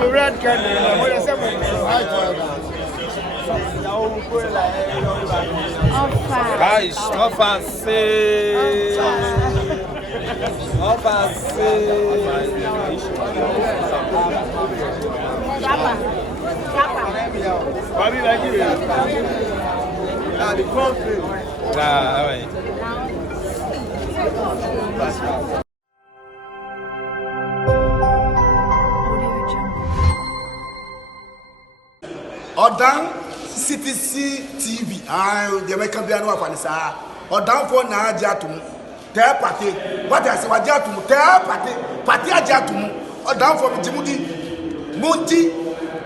the red candle. What is Guys, Bobby, like you. The country. all right. Odan CTC TV. The American Biano of Anissa. Odan for Najatum. Tell party. What I say, Wajatum. Tell party. Party Ajatum. Odan for Jimudi. Monty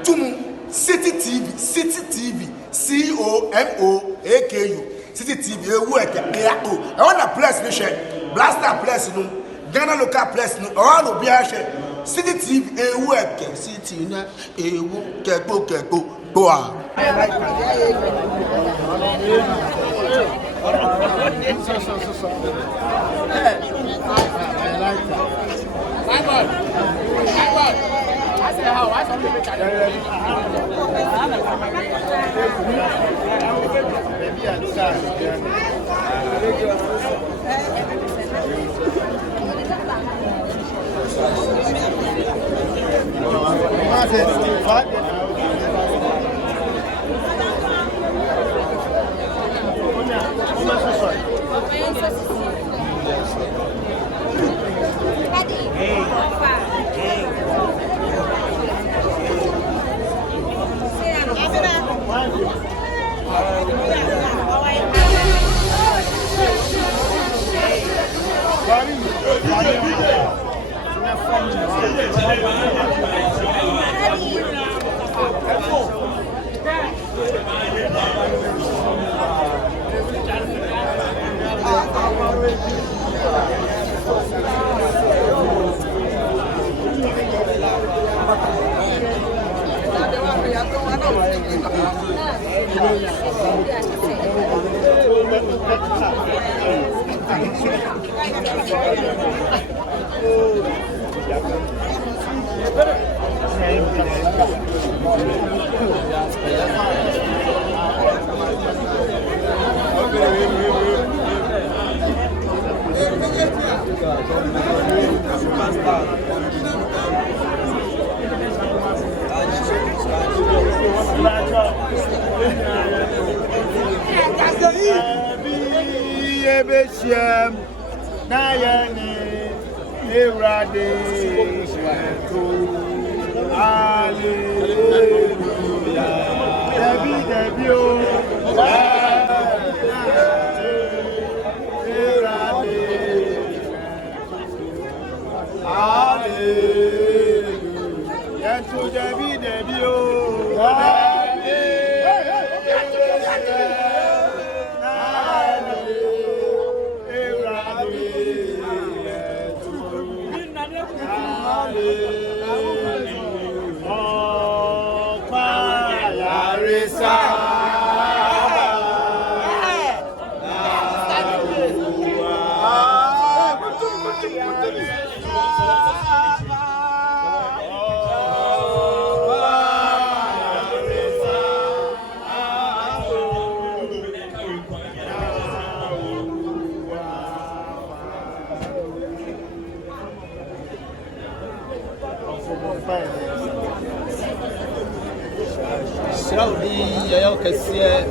Tumu. City TV. City TV. COMOAKU. City TV. I want a place to share. Blaster place no. Ghana local place no. All of Biashe. City TV. City na. Keko. Go on. I like that. I said how? I saw people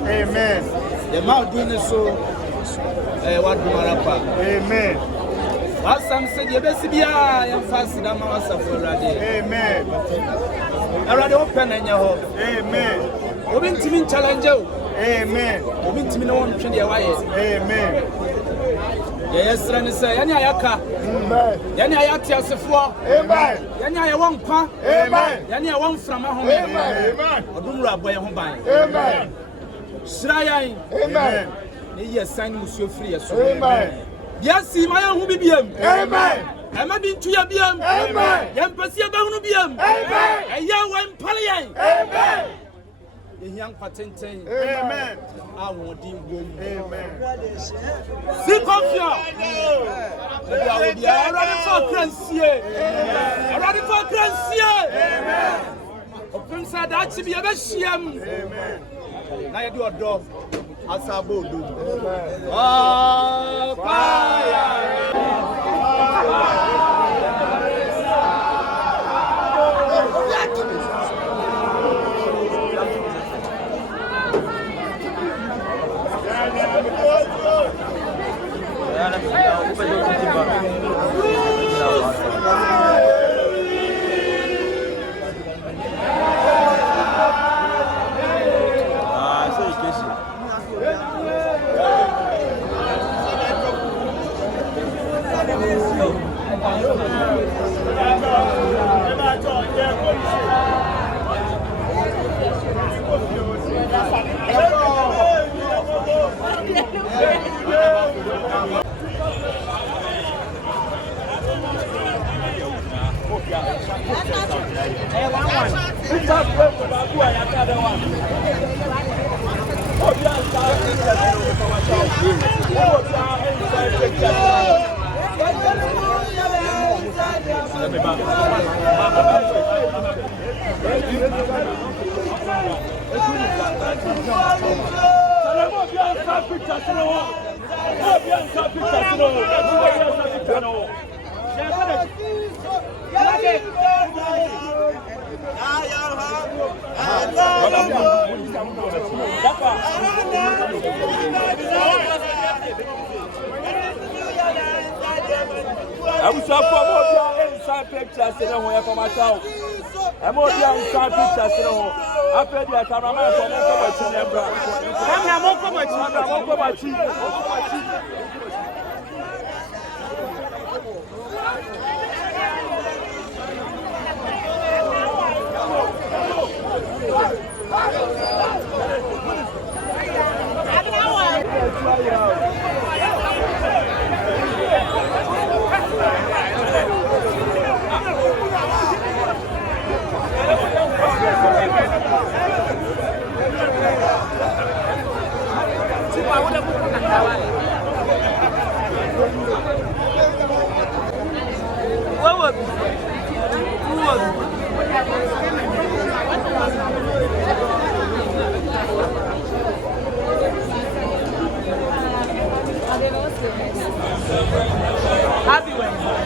Amen. The mouth doing so. What do Marapa? Amen. What some said, you best be I fasting. I'm also for Amen. I rather open in your home. Amen. Open to me challenge you. Amen. Open to me no one to the way. Amen. Yes, and say, any ayaka. Amen. Any ayatia sefua. Amen. Any ayawan pa. Amen. Any awan from a home. Amen. Odumra boy home by. Amen. Shrayan. Amen. Yes, sign Monsieur Free. Amen. Yes, see my own BM. Amen. I'm a been to your BM. Amen. Yan Pasia Bono BM. Amen. A young one Palian. Amen. Young Patenten. Amen. I want him. Amen. See Confion. Ready for Crancy. Ready for Crancy. Amen. Prince Adachi be a Beshiam. Amen. Now you do a dog. Asabo do. Amen. Oh, fire. I was up for inside pictures in the way for myself. I'm more inside pictures in the home. I paid the cameraman for my Happy Wednesday.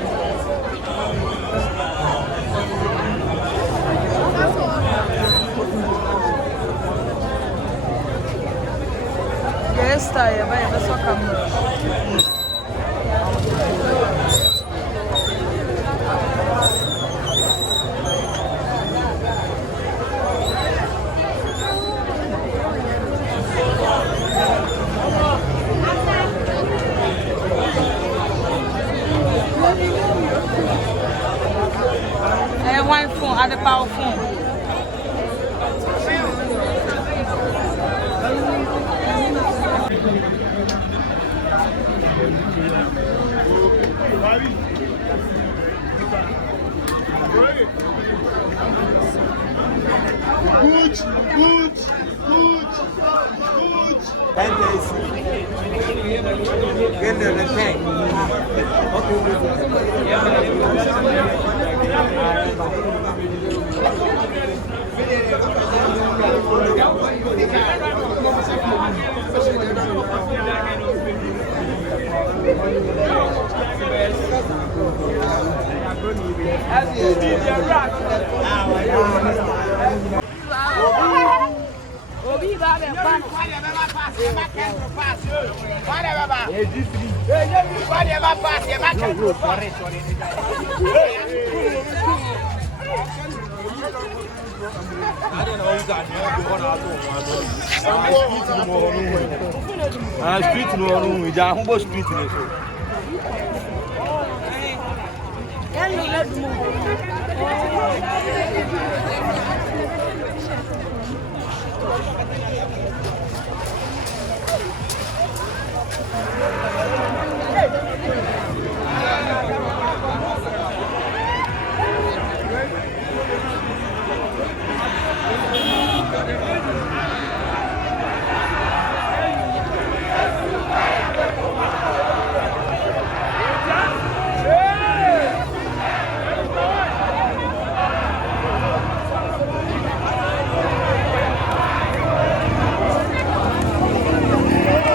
Yes, I am. I'm so come. One phone, other power phone. Good. Street no room, we are humble street.